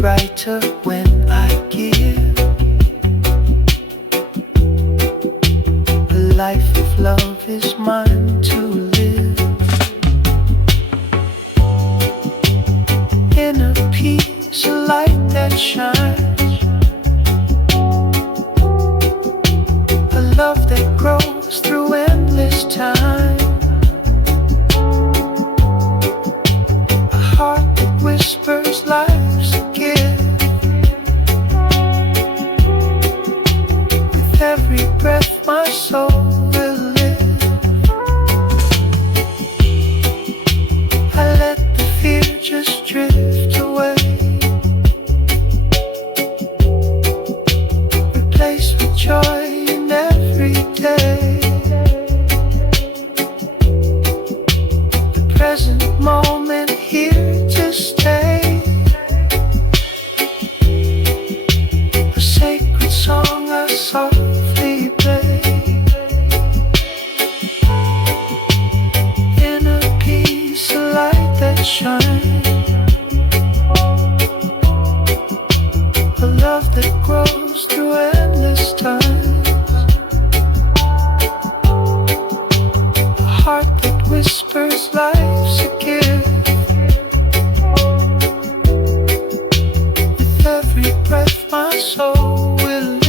brighter when I give. The life of love is mine to live. Inner peace, a light that shines, a love that grows through endless time, a heart that whispers life's a gift. With every breath my soul will live. I let the fear just drift away, replaced with joy in every day. The present moment here to stay. A sacred song I softly play. Inner peace, a light that shines, a love that grows through endless times, a heart that whispers life's a gift. With every breath my soul will live.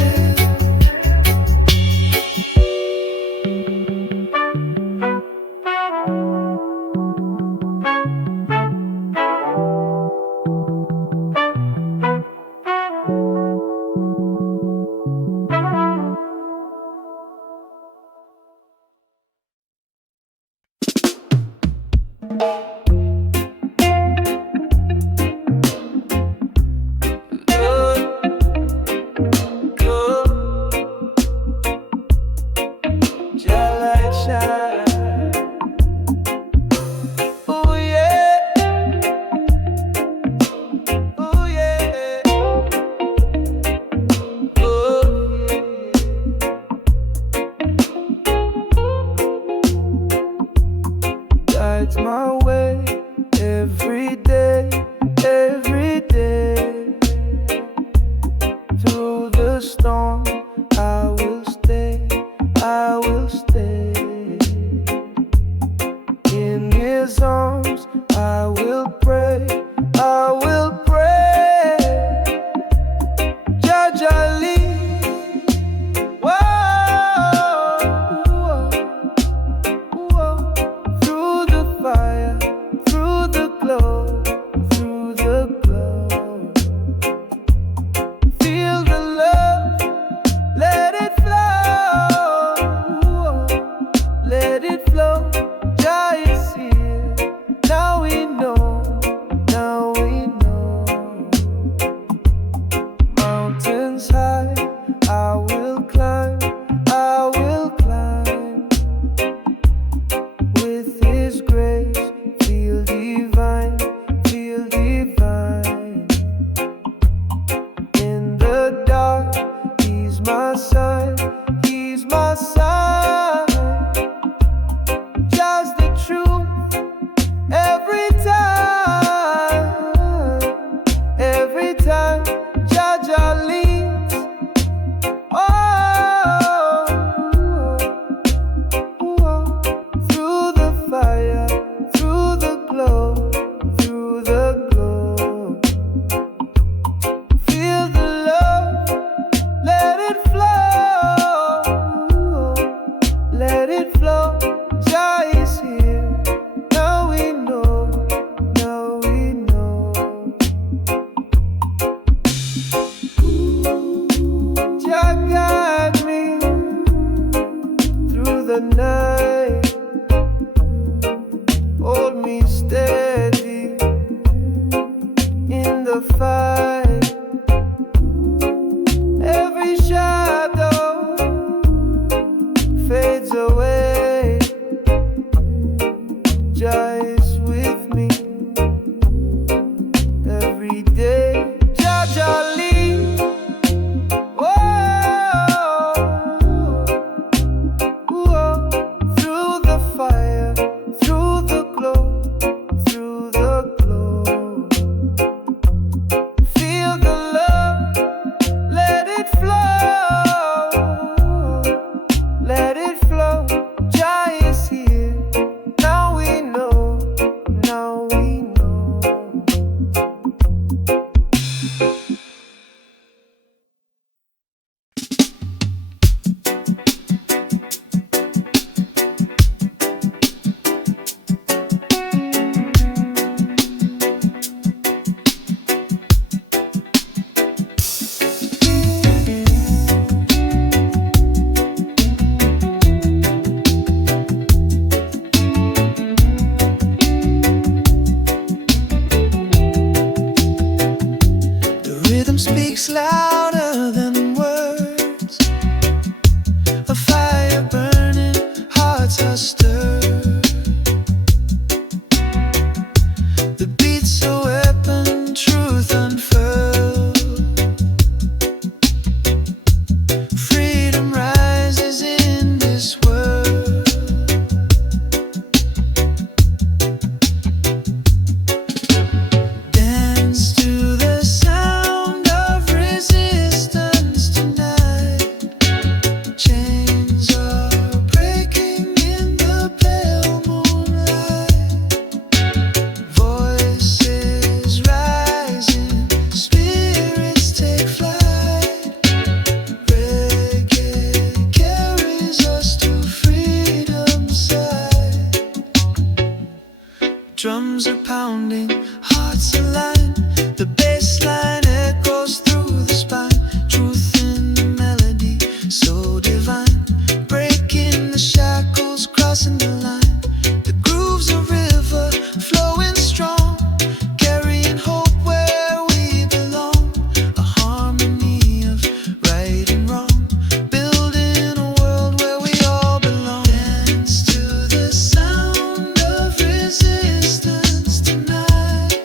Guides my way every day, every day. Through the storm, I will stay, I will stay. In His arms, I will pray, I will pray. Jaja lead, whoa, whoa. Through the fire, through the glow, through the glow. Feel the love, let it flow, let it flow. Jah is here, now we know, now we know. Mountains high, I will climb, I will climb. With His grace, feel divine, feel divine. In the dark, He's my sign, He's my sign. Just the truth, every time, Jaja leads. Oh, through the fire, through the glow, through the glow. Feel the love, let it flow, let it flow. Jah is here, now we know, now we know. Jah guide me through the night, hold me steady in the fight. Every shadow fades away. Jah is with me every day. Jah lead, whoa, through the fire, through the glow, through the glow. Feel speaks louder than words. A fire burning, hearts are stirred. The beat's a weapon, truth unfurled. Freedom rises in this world. Dance to the sound of resistance tonight. Chains are breaking in the pale moonlight. Voices rising, spirits take flight. Reggae carries us to freedom's side. Drums are pounding, hearts align. The bass line echoes through the spine. Truth in the melody, so divine. Breaking the shackles, crossing the line. The groove's a river, flowing strong. Carrying hope where we belong. A harmony of right and wrong. Building a world where we all belong. Dance to the sound of resistance tonight.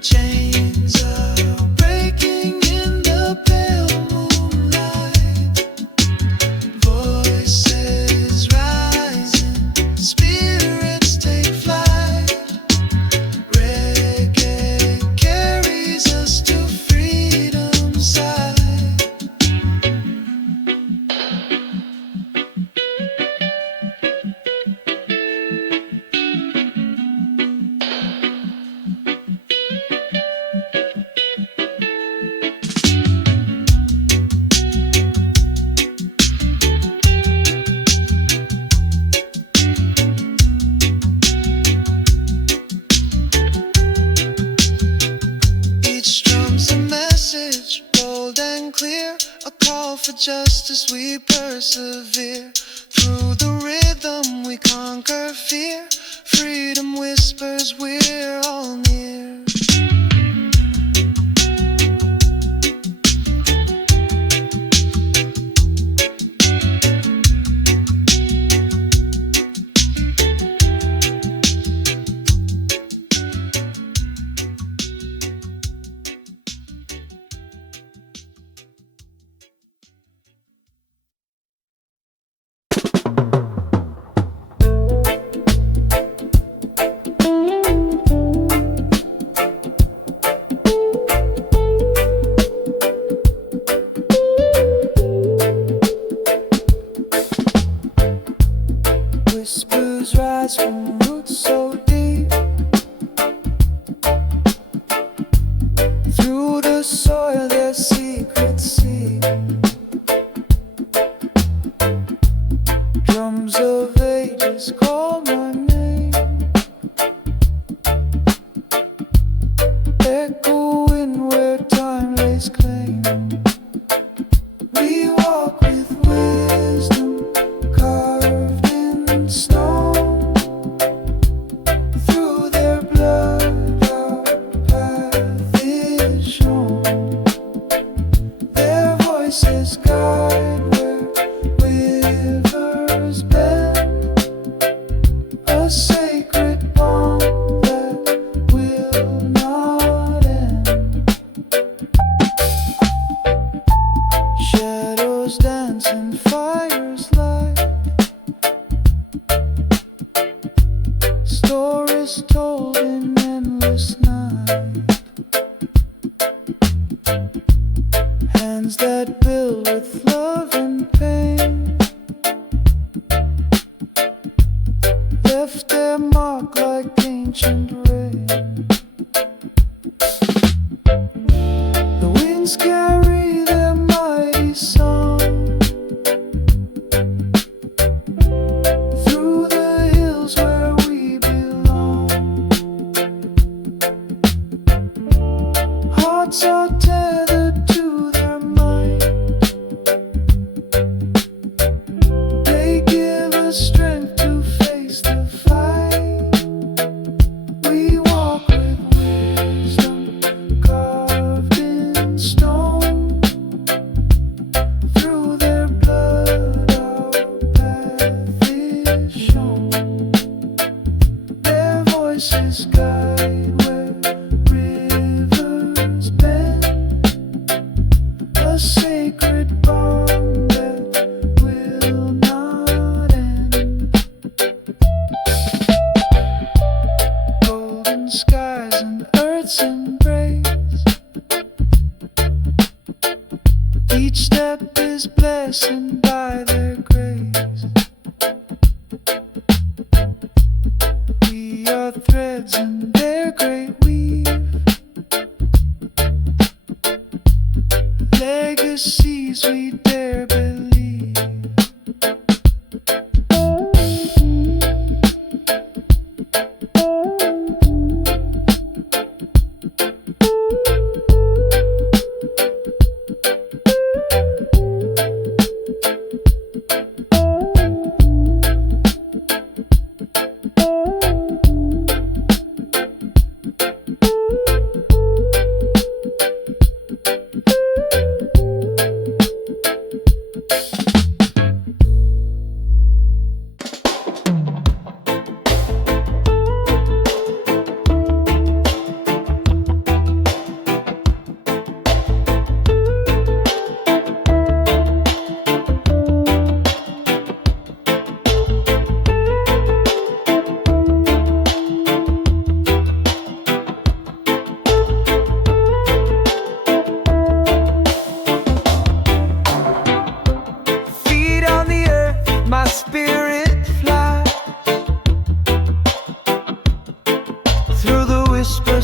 Chains are breaking in the pale moonlight. Voices rising, spirits take flight. Reggae carries us to freedom's side. Each drum's a message, bold and clear. A call for justice, we persevere. Through the rhythm we conquer fear. Freedom whispers, we're all near. Whispers rise from roots so deep. Through the soil their secrets seep. Drums of ages call my name, echoing where time lays claim. We walk with wisdom carved in stone. Through their blood our path is shown. Their voices guide where rivers bend. A sacred bond that will not end. Shadows dance and fires light. Stories told in endless night. Hands that build with love and pain left their mark like ancient rain. The winds carry their mighty song through the hills where we belong. Hearts are tethered to their mind. They give us strength to face the fight. We walk with wisdom carved in stone. His blessing by their grace. We are threads in their great weave, legacies we dare believe.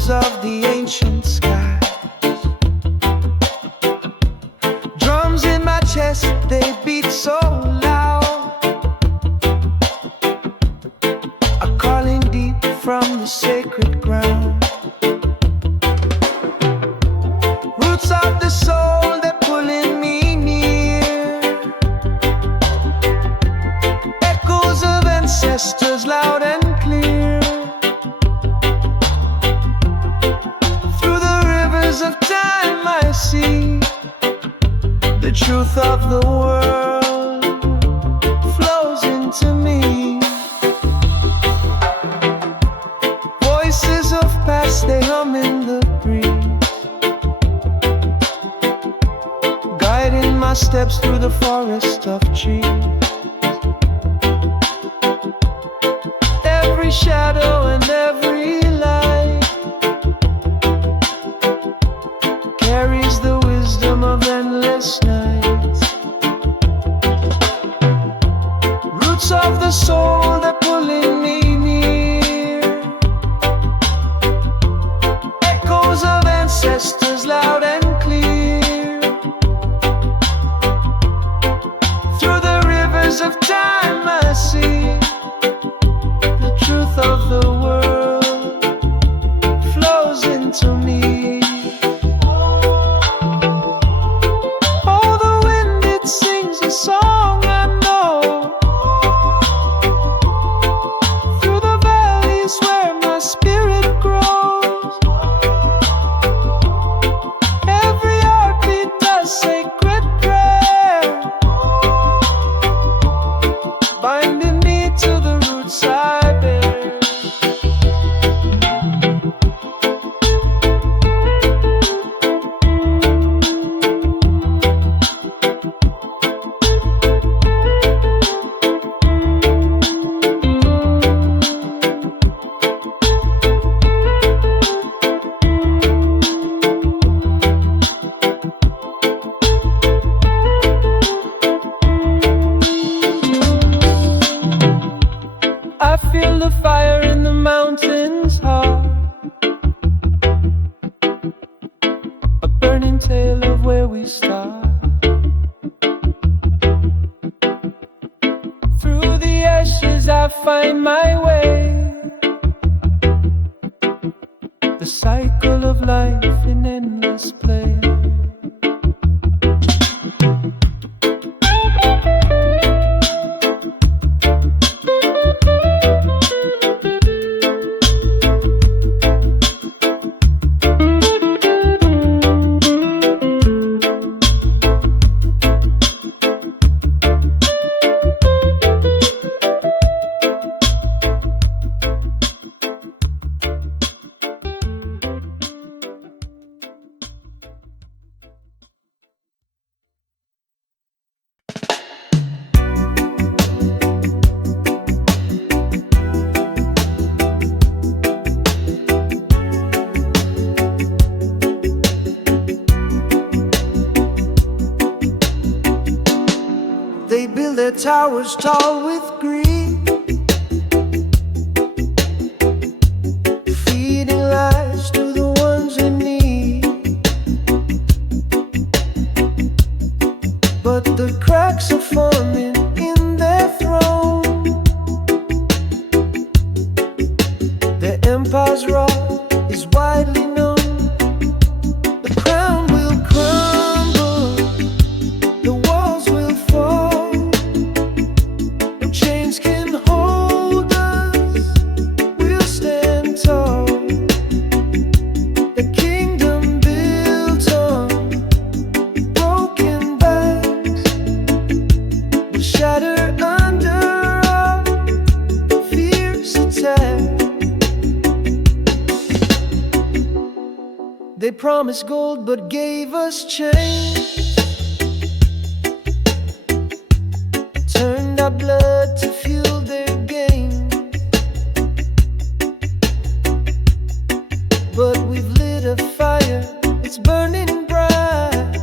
Of the ancient sky, drums in my chest, they beat so loud, are calling deep from the sacred ground. Roots of the soul, they're pulling me near, echoes of ancestors loud and clear. Of time I see the truth of the world flows into me. Voices of past, they hum in the breeze, guiding my steps through the forest of trees. Every shadow and every light carries the wisdom of endless nights. Roots of the soul, they're pulling me near, echoes of ancestors loud and clear. Through the rivers of time I see the truth of the world flows into me. Song I know, through the valleys where my spirit grows. Every heartbeat does sacred prayer, binding me to the roots I bear. I feel the fire in the mountains heart, a burning tale of where we start. Through the ashes I find my way, the cycle of life in endless play. build their towers tall with greed, feeding lies to the ones in need. But the cracks are forming in their throne. Their empire's rot is widely known. The crown will crumble, the walls will fall. No chains can hold us, we'll stand tall. The kingdom built on broken backs will shatter under our fierce attack. They promised gold but gave us chains, turned our blood to fuel their gains. But we've lit a fire, it's burning bright.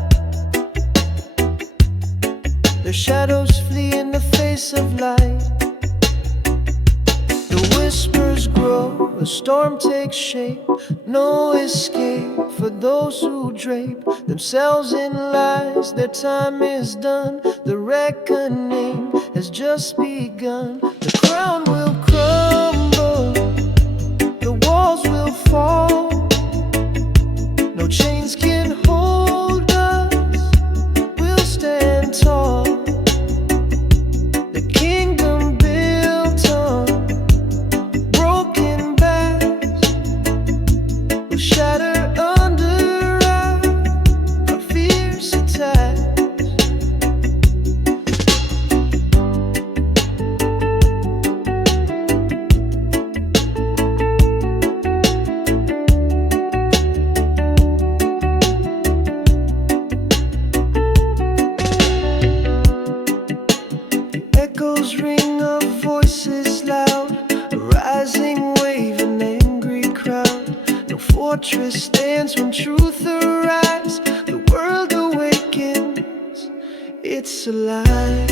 Their shadows flee in the face of light. The whispers grow, a storm takes shape. No escape for those who drape themselves in lies. Their time is done, the reckoning has just begun. The crown will crumble, the walls will fall. No chains can hold us, we'll stand tall. The kingdom built on broken backs will shatter under our fierce attacks. Echoes ring of voices loud, a rising wave, an angry crowd. No fortress stands when truth arrives. The world awakens, it's alive.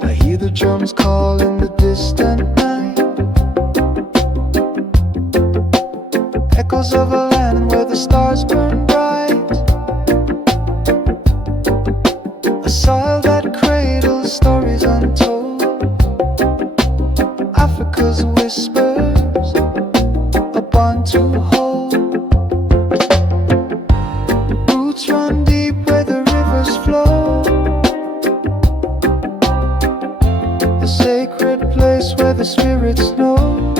I hear the drums call in the distant night, echoes of a land where the stars burn bright, a soil that cradles stories untold, Africa's whispers, a bond to hold. Roots run deep where the rivers flow, the sacred place where the spirits know.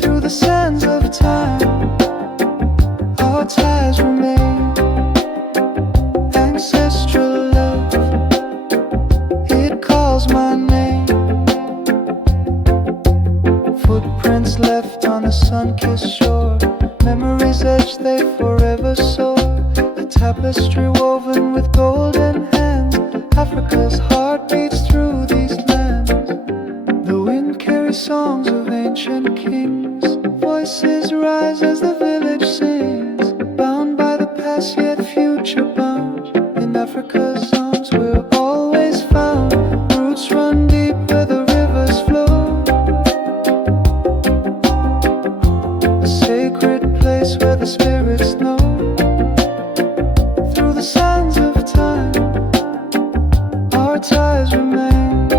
Through the sands of time, our ties remain. Ancestral love, it calls my name. Footprints left on a sun-kissed shore, memories etched, they forever soar. A tapestry woven with golden hands, Africa's heart beats through these lands. The wind carries songs of ancient kings, voices rise as the village sings. Bound by the past yet future bound, in Africa's arms we're always found. Roots run deep where the rivers flow, a sacred place where the spirits know. Through the sands of time, our ties remain.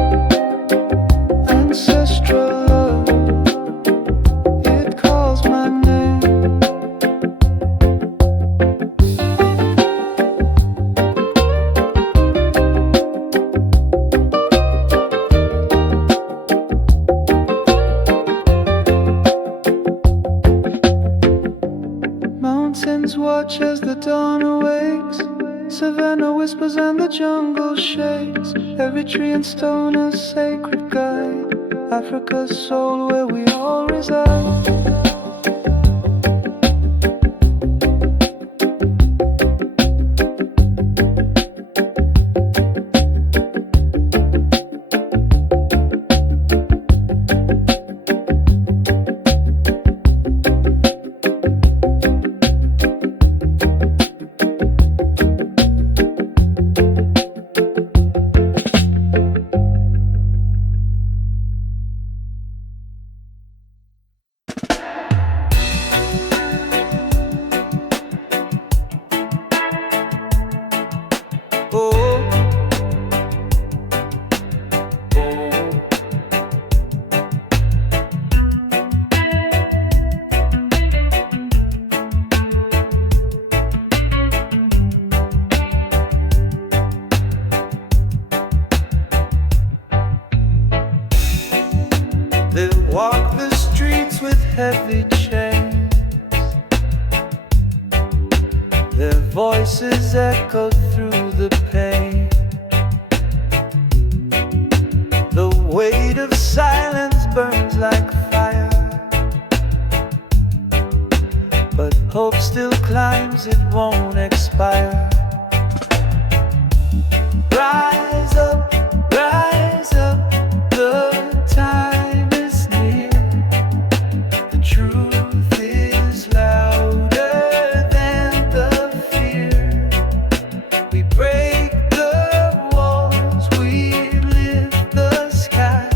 Ancestral love, it calls my name. Mountains watch as the dawn awakes. Savannah whispers and the jungle shakes. Every tree and stone a sacred guide. Africa's soul where we all reside. They walk the streets with heavy chains. Their voices echo through the pain. The weight of silence burns like fire, but hope still climbs, it won't expire. Rise up, rise up, the time is near. The truth is louder than the fear. We break the walls, we lift the sky.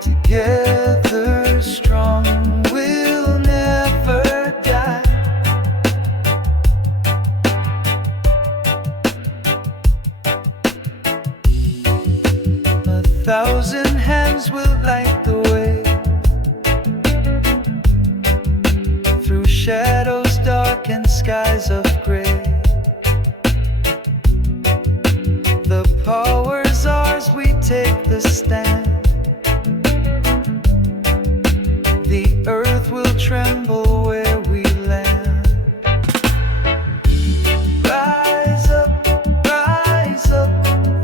Together strong, we'll never die. A thousand hands will light the way through shadows dark and skies of gray. The power's ours, we take the stand. The earth will tremble where we land. Rise up,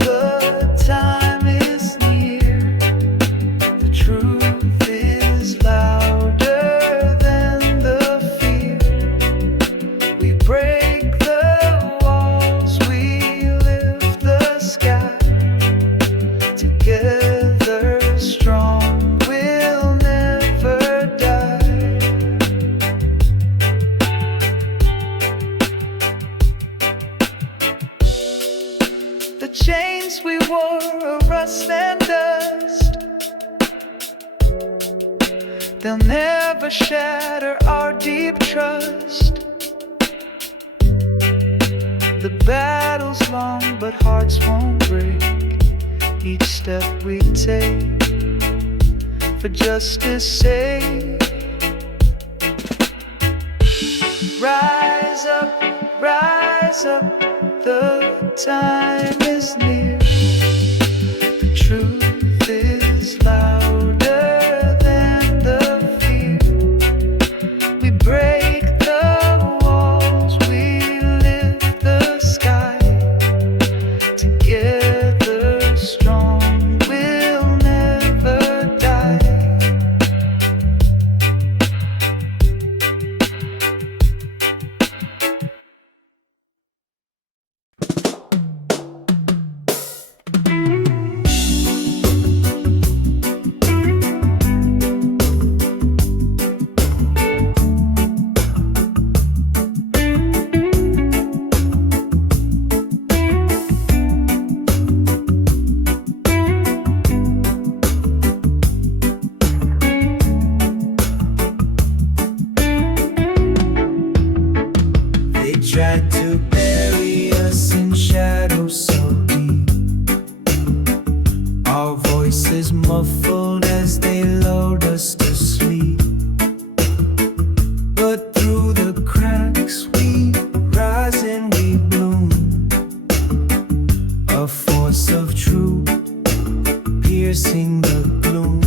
the time is near. The truth is louder than the fear. We break the walls, we lift the sky. Together strong, we'll never die. The chains we wore are rust and dust. They'll never shatter our deep trust. The battle's long, but hearts won't break. Each step we take for justice' sake. Rise up, the time is near. The truth is louder than the fear. We break the walls, we lift the sky. Together strong, we'll never die. They tried to bury us in shadows so deep. Our voices muffled as they lulled us to sleep. But through the cracks we rise and we bloom. A force of truth piercing the gloom.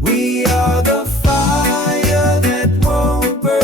We are the fire that won't burn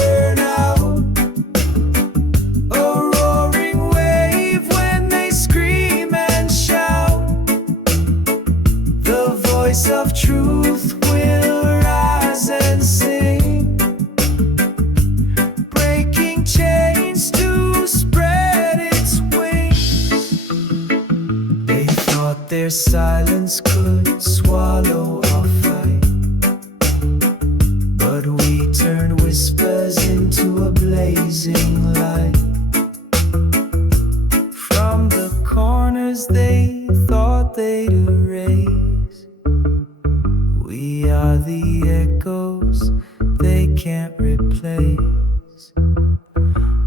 ways.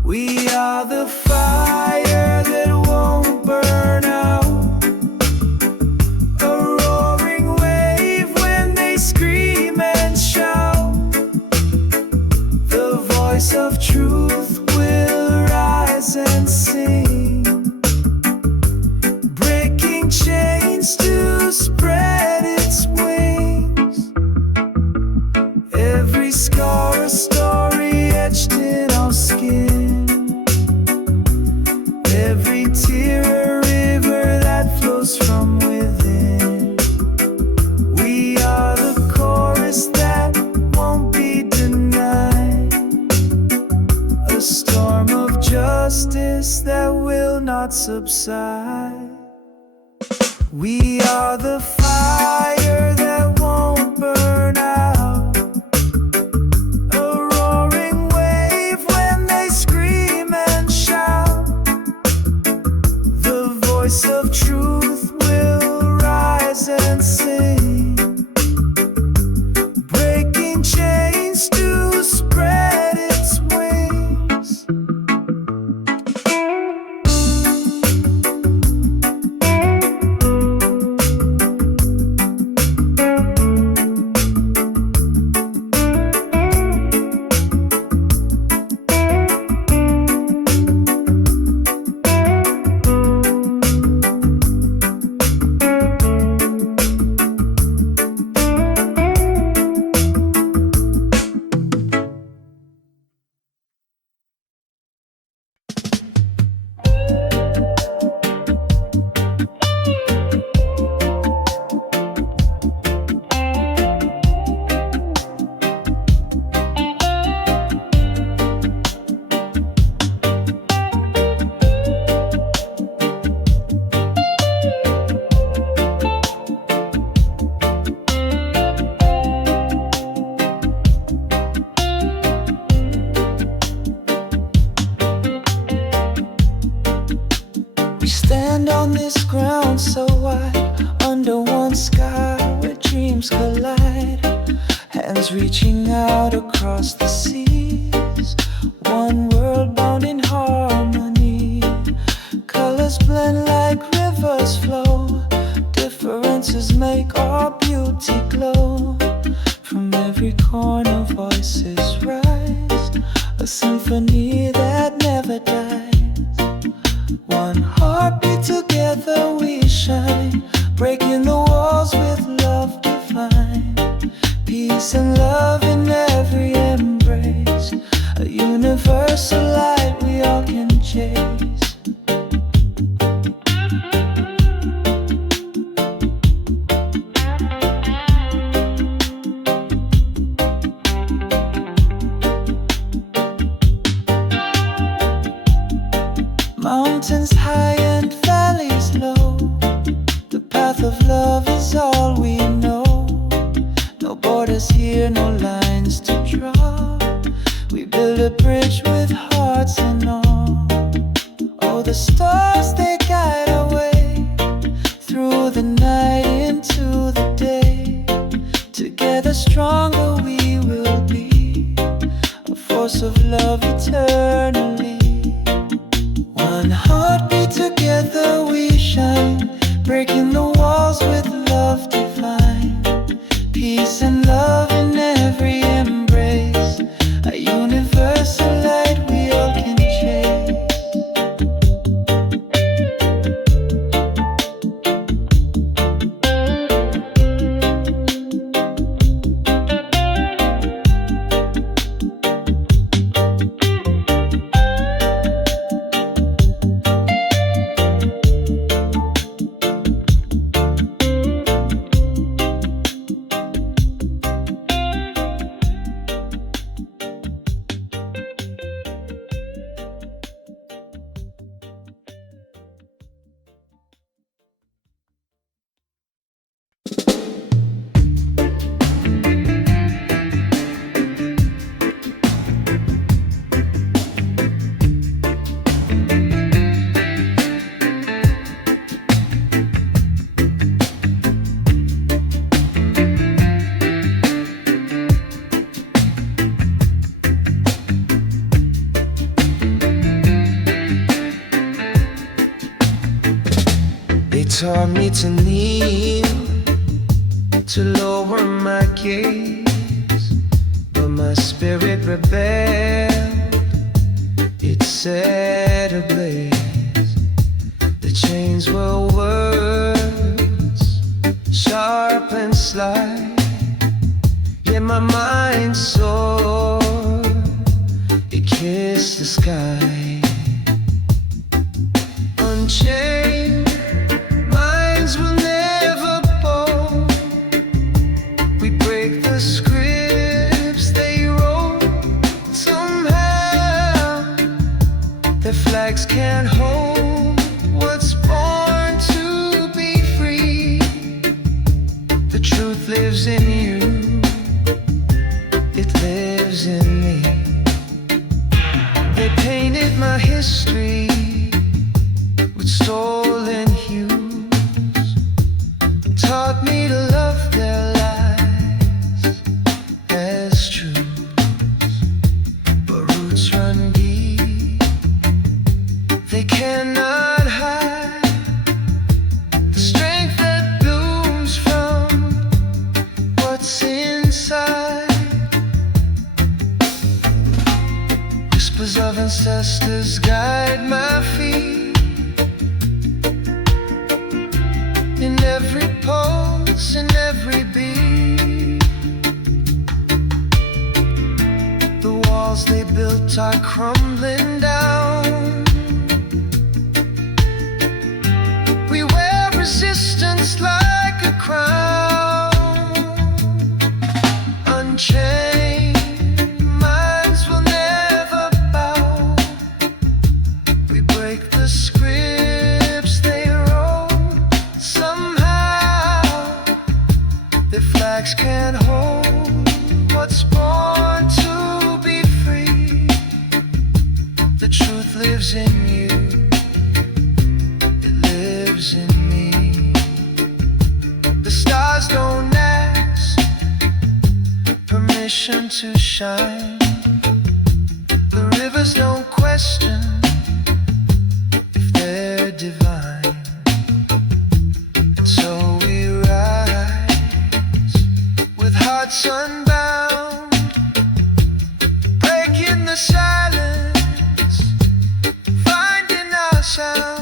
We are the fire that won't burn out, a roaring wave when they scream and shout. The voice of truth will rise and sing, breaking chains to spread its wings. Every scar a story etched in our skin, every tear a river that flows from within. We are the chorus that won't be denied, a storm of justice that will not subside. We are the fire that won't burn out, a roaring wave when they scream and shout. The voice of truth will rise and sing, breaking chains to spread its wings. We stand on this ground so wide, under one sky where dreams collide. Hands reaching out across the seas, one world bound in harmony. Colors blend like rivers flow, differences make our beauty glow. From every corner voices rise, a symphony that never dies. One heartbeat, together we shine, breaking the walls with love divine. Peace and love in every embrace, a universal light we all can chase. Mountains high and valleys low, the path of love is all we know. No borders here, no lines to draw. We build a bridge with hearts and all. Oh, the stars, they guide our way through the night into the day. Together stronger we will be, a force of love eternally. One heartbeat, together we shine, breaking the walls with love divine. Peace and love in every embrace, a universal light we all can chase. taught me to kneel, to lower my gaze, but my spirit rebelled, it set ablaze. The chains were words, sharp and sly, yet my mind soared, it kissed the sky. Unchained minds will never bow. We break the scripts they wrote. Somehow their flags can't hold what's born to be free. The truth lives in you, it lives in me. They painted my history with stolen hues, taught me to love their lies as truths. But roots run deep, they cannot hide the strength that blooms from what's inside. Whispers of ancestors guide my feet, in every pulse, in every beat. The walls they built are crumbling down. We wear resistance like a crown. Unchained minds will never bow. We break the scripts they wrote. Somehow their flags can't hold what's born to be free. The truth lives in you, it lives in me. The stars don't ask permission to shine. The rivers don't question if they're divine. And so we rise with hearts unbound, breaking the silence, finding our sound.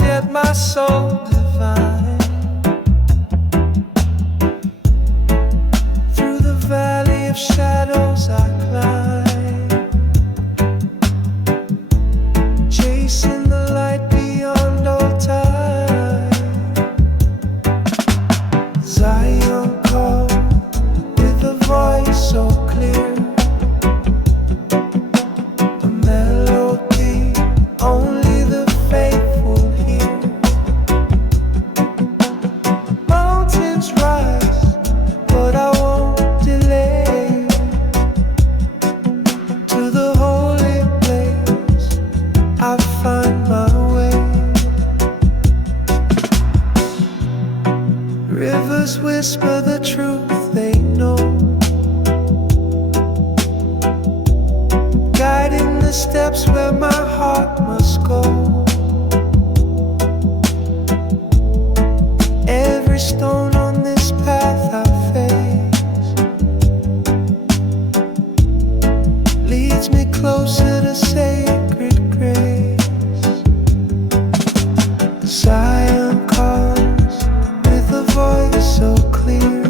Yet my soul divine. Through the valley of shadows I climb, chasing the light beyond all time. Zion called with a voice so clear, a melody only the faithful. Rivers whisper the truth they know, guiding the steps where my heart must go. Every stone on this path I face leads me closer to sacred grace. Zion calls with a voice so clear,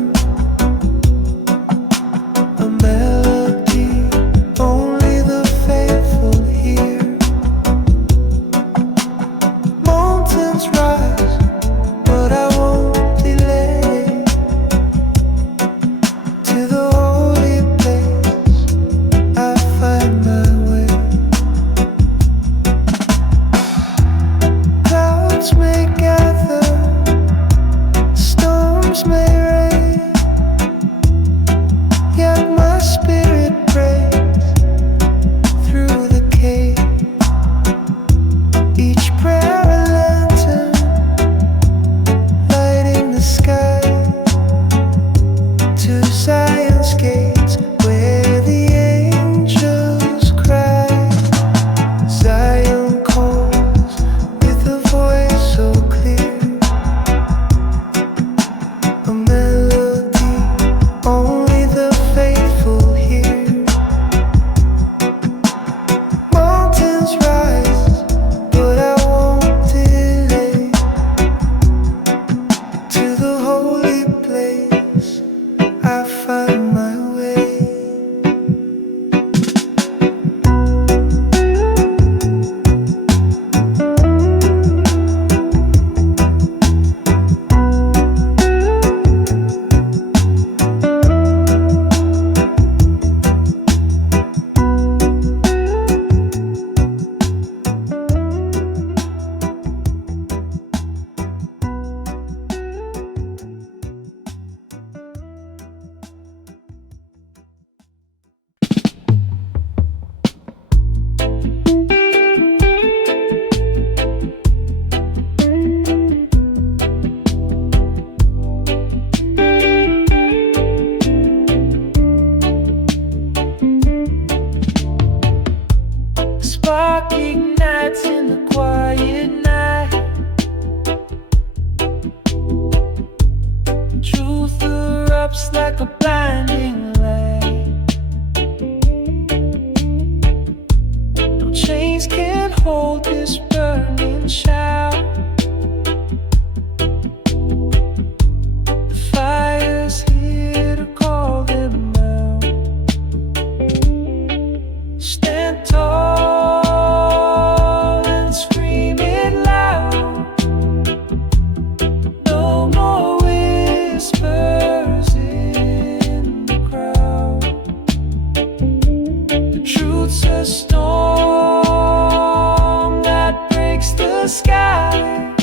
sky.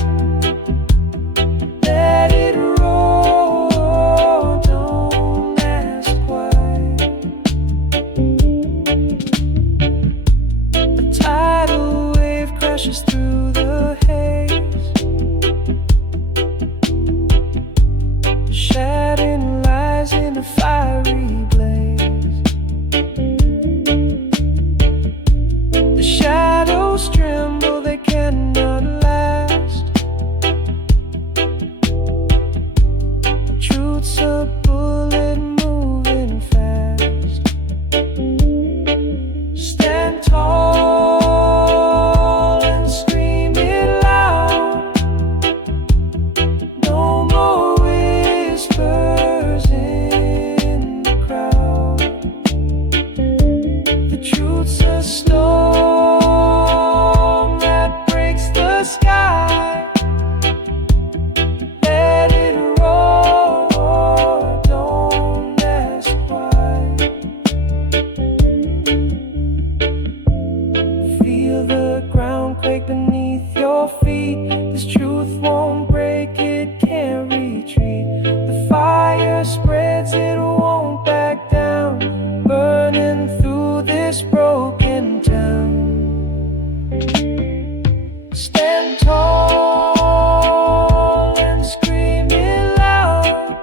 Let it roll, don't ask why. A tidal wave crashes through the haze, shattering lies in a fiery blaze. The shadows tremble, they cannot last. Truth's a bullet moving fast. Stand tall and scream it loud. No more whispers in the crowd. The truth's a storm that breaks the sky. Let it roar, don't ask why. Feel the ground quake beneath your feet. This truth won't break, it can't retreat. The fire spreads, it won't back down, burning through this broken town. Stand tall and scream it loud.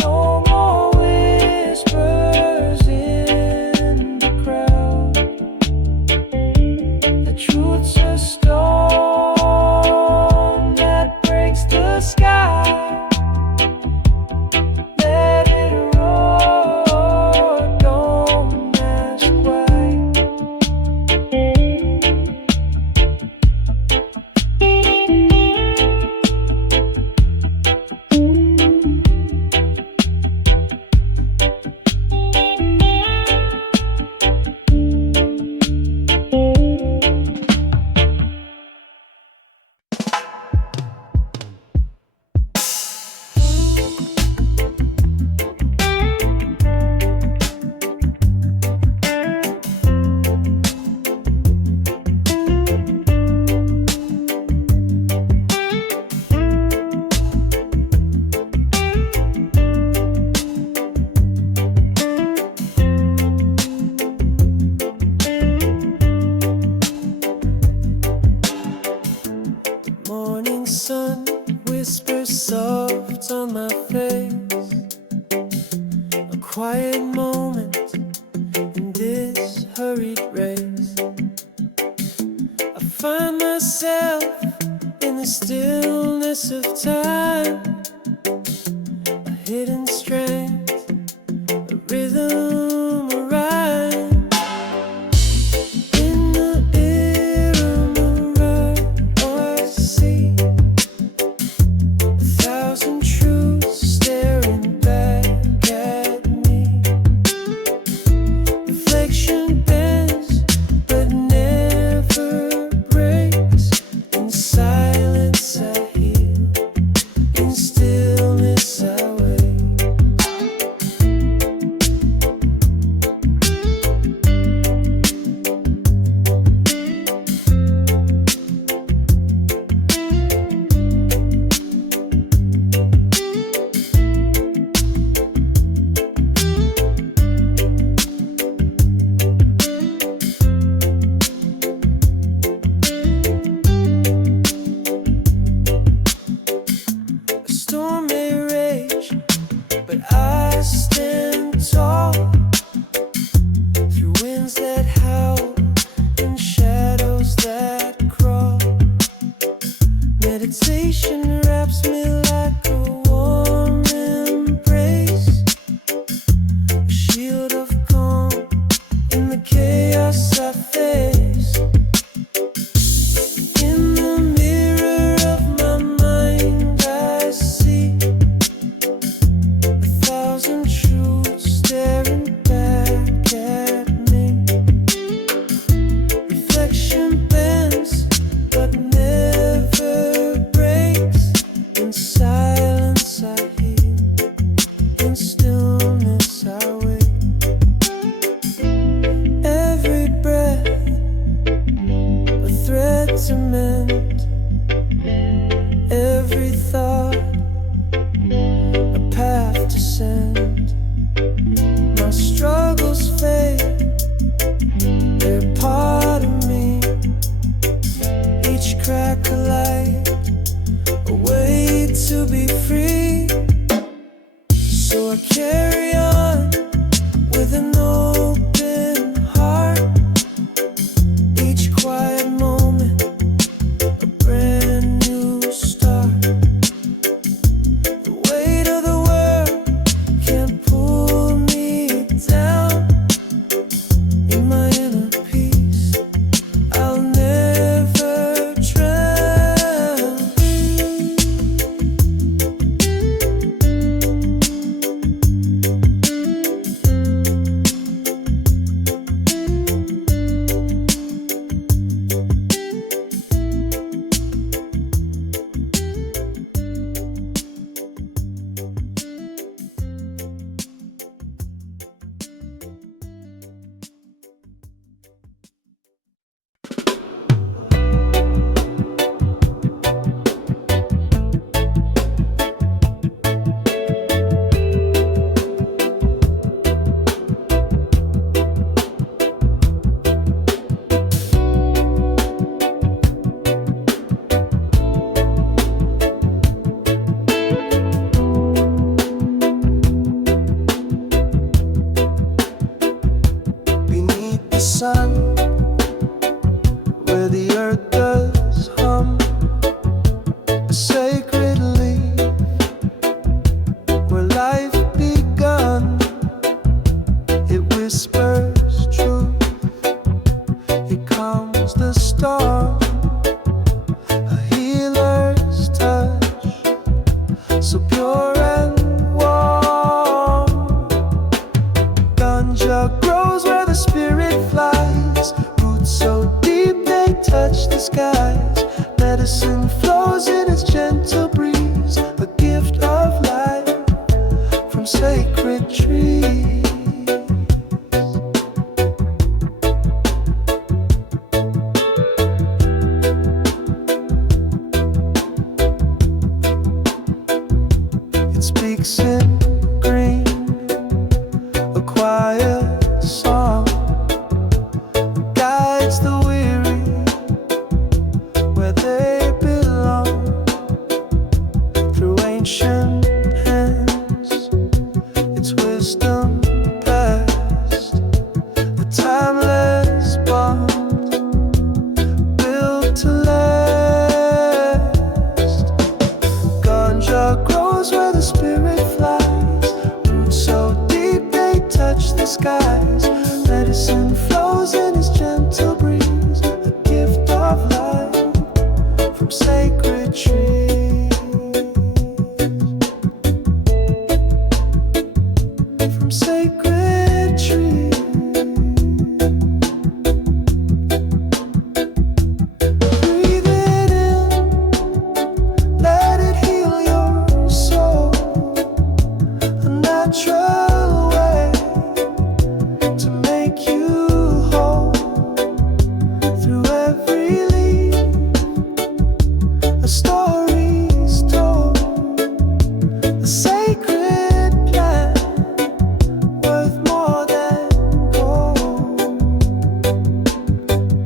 No more whispers in the crowd. The truth's a storm that breaks the sky. Let it roar, don't ask why. Morning sun whispers soft on my face. A quiet moment in this hurried race. I find myself in the stillness of time. A hidden strength, a rhythm, a rhyme. In the ear of my right, I see 1,000 truths staring back at me. Reflection bends but never breaks. In silence I hear, in stillness I wait. A storm may rage, but I stand tall through winds that howl and shadows that crawl. Meditation wraps me like a warm embrace, a shield of calm in the chaos I face. In the mirror of my mind I see 1,000 truths staring back at me. Reflection bends but never breaks. In to mend every thought, a path to send. My struggles fade, they're part of me. Each crack a light, a way to be free. So I carry on with an open heart. Each quiet moment, a brand new start. The weight of the world can't pull me down. In my inner peace, I'll never drown. Beneath the sun, where the earth does hum, a sacred leaf, where life begun. It whispers truth, it calms the storm, a healer's touch, so pure and warm. Ganja grows where the spirit flies, roots so deep they touch the skies. Medicine flows in its gentle breeze, a gift of life from sacred trees. It speaks in green, a quiet song, guides the weary where they belong. Through ancient hands, its wisdom past, the timeless bond built to last. Ganja grows where the spirit flies, roots so deep they touch the skies. Medicine flows in its gentle breeze, a gift of life from sacred trees. From sacred trees. Breathe it in, let it heal your soul. A natural way to make you whole. Through every leaf, a story's told, a sacred plant worth more than gold.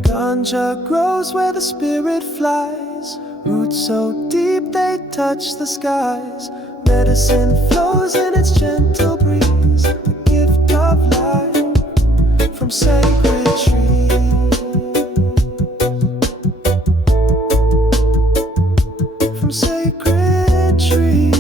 Ganja grows where the spirit flies, roots so deep they touch the skies. Medicine flows in its gentle breeze, a gift of life from sacred trees. From sacred trees.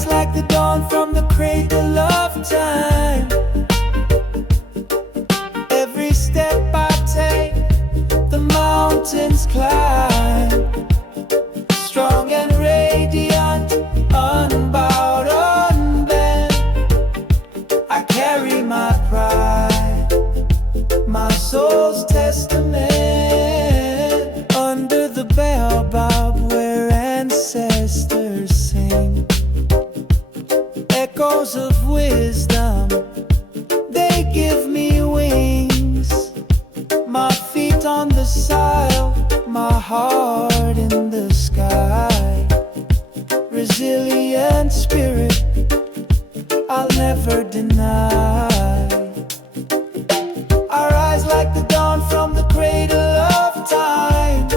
rise like the dawn from the cradle of time. Every step I take, the mountains climb. Strong and radiant, unbowed, unbent. I carry my pride, my soul's testament. Under the baobab where ancestors sing, echoes of wisdom, they give me wings. My feet on the soil, my heart in the sky. Resilient spirit, I'll never deny. I rise like the dawn from the cradle of time.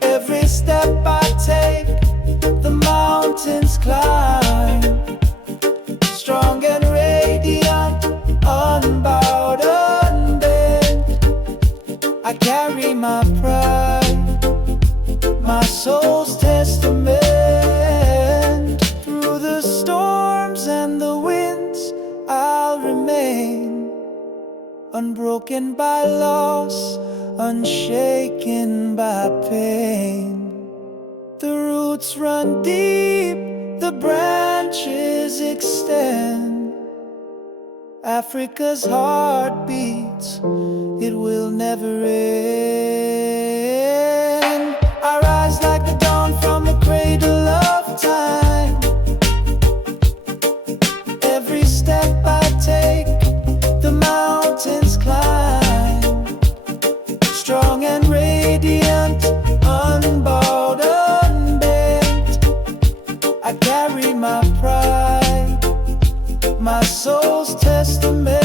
Every step I take, the mountains climb. Strong and radiant, unbowed, unbent. I carry my pride, my soul's testament. Through the storms and the winds, I'll remain. Unbroken by loss, unshaken by pain. The roots run deep, the branches extend. Africa's heart beats, it will never end. I rise like the dawn from the cradle of time. Every step I take, the mountains climb. Strong and radiant, unbowed, unbent. I carry my pride, my soul's testament.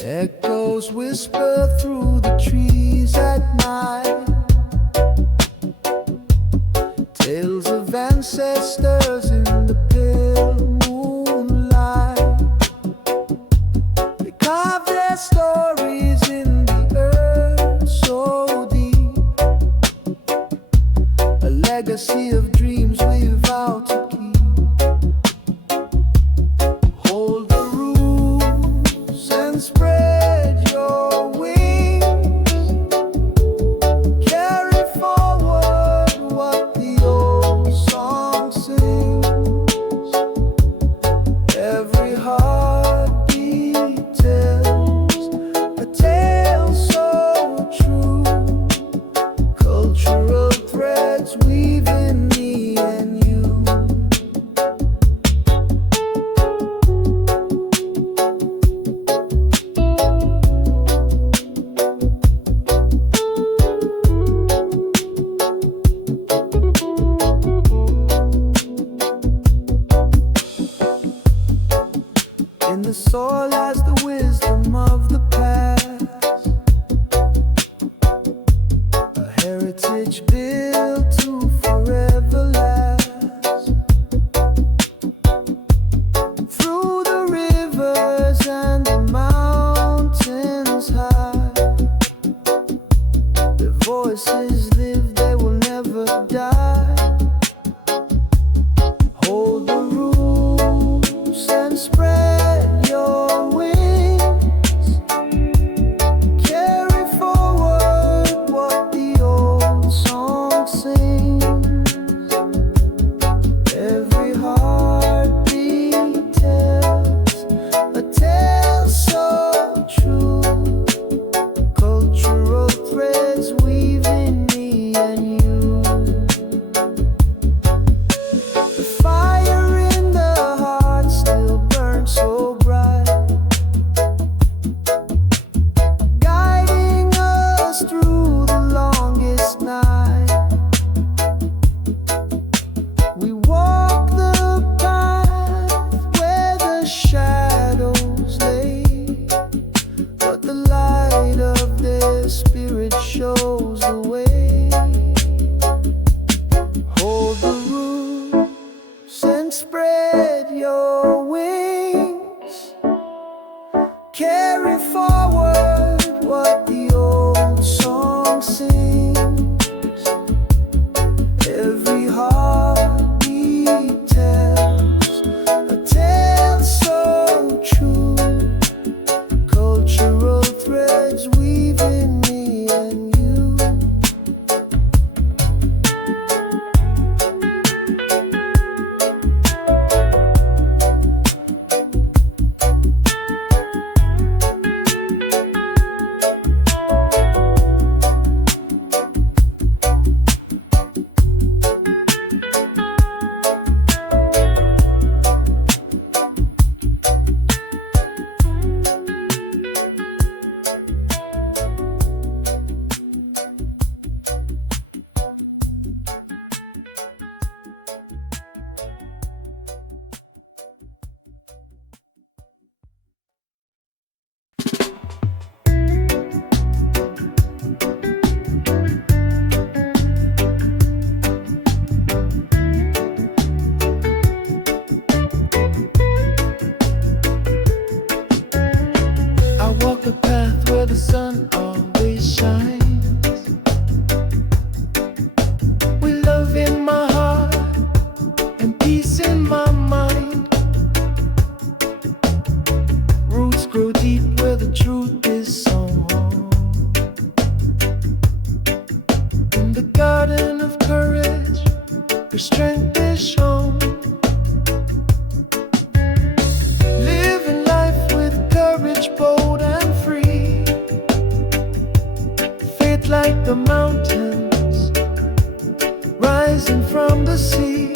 Echoes whisper through the trees at night. Tales of ancestors in the pale moonlight. They carve their stories in the earth so deep. A legacy of dreams we vow to keep. Hold the rules and spread your wings. Carry forward what the old song sings. Every heartbeat tells a tale so true. Cultural threads weaving me and you. In the soil lies the wisdom of the past, a heritage built to forever. her strength is shown. Living life with courage, bold and free. Faith like the mountains, rising from the sea.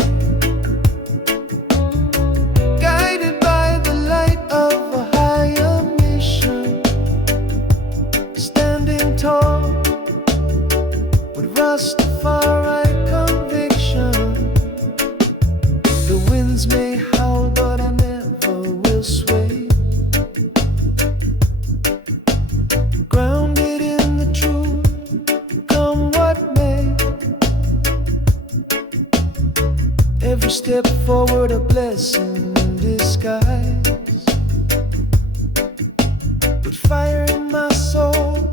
Guided by the light of a higher mission. Standing tall with Rastafari conviction. The winds may howl, but I never will sway. Grounded in the truth, come what may. Every step forward a blessing in disguise. With fire in my soul,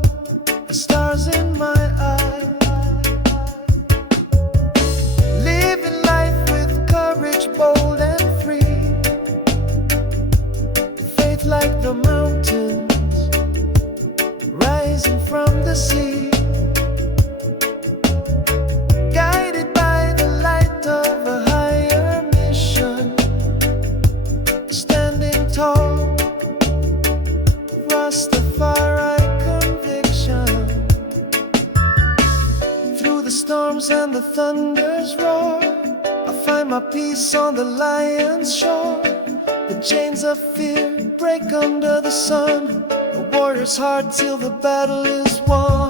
stars in my eyes. Living life with courage, bold and free. Faith like the mountains, rising from the sea. Guided by the light of a higher mission. Standing tall, Rastafari conviction. Through the storms and the thunder's roar, I find my peace on the lion's shore. The chains of fear break under the sun. A warrior's heart till the battle is won.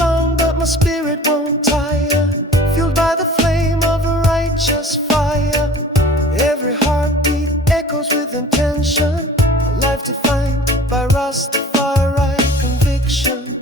Long, but my spirit won't tire. Fueled by the flame of a righteous fire. Every heartbeat echoes with intention. A life defined by Rastafari conviction.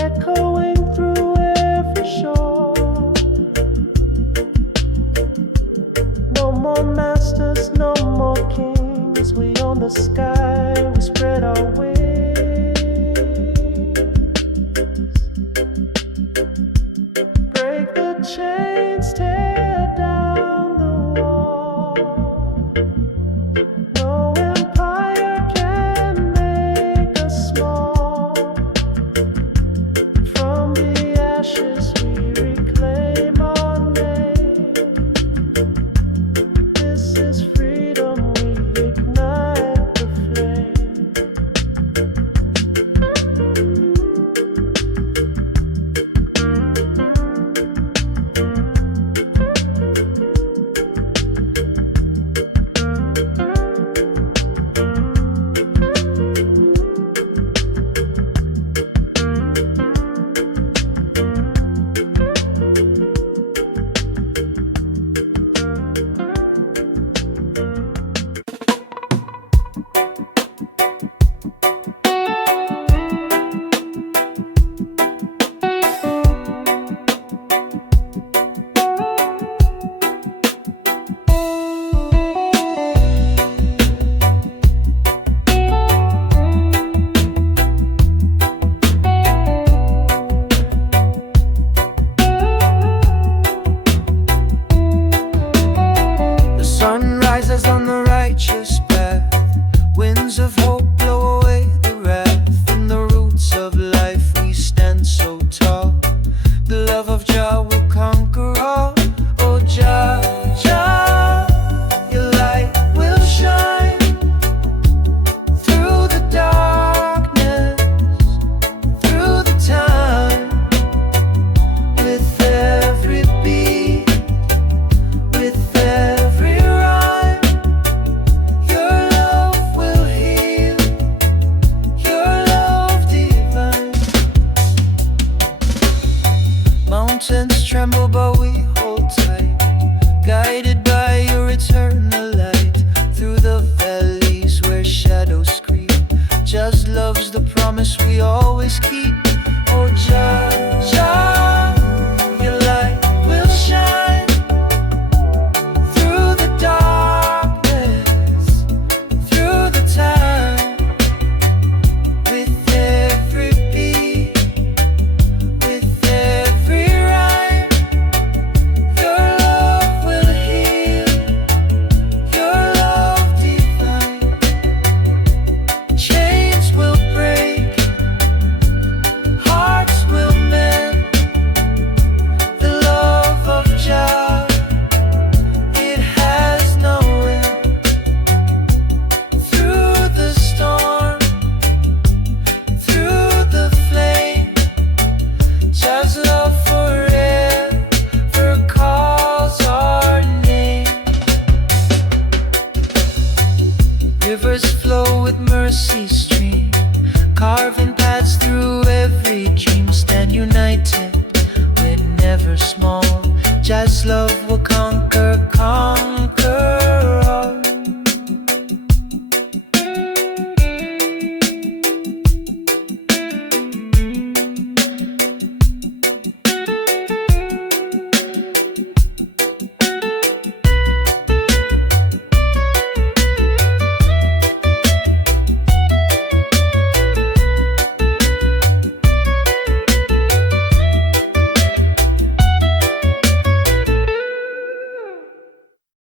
Echoing through every tall. The love of Jah will conquer all. Oh Jah, Jah, your light will shine through the darkness, through the time. With every beat, with every rhyme, your love will heal, your love divine. Mountains tremble but we hold tight, guided by your eternal light. Through the valleys where shadows scream, just love's the promise we always keep. Oh Jah, Jah, your light will shine through the darkness, through the time. With every beat, with every rhyme, your love will heal, your love divine. Chains will break, hearts will mend. The love of Jah, it has no end. Through the storm, through the flame, Jah's love forever calls our name. Rivers flow with mercy stream, carving paths through every dream. Stand united, we're never small.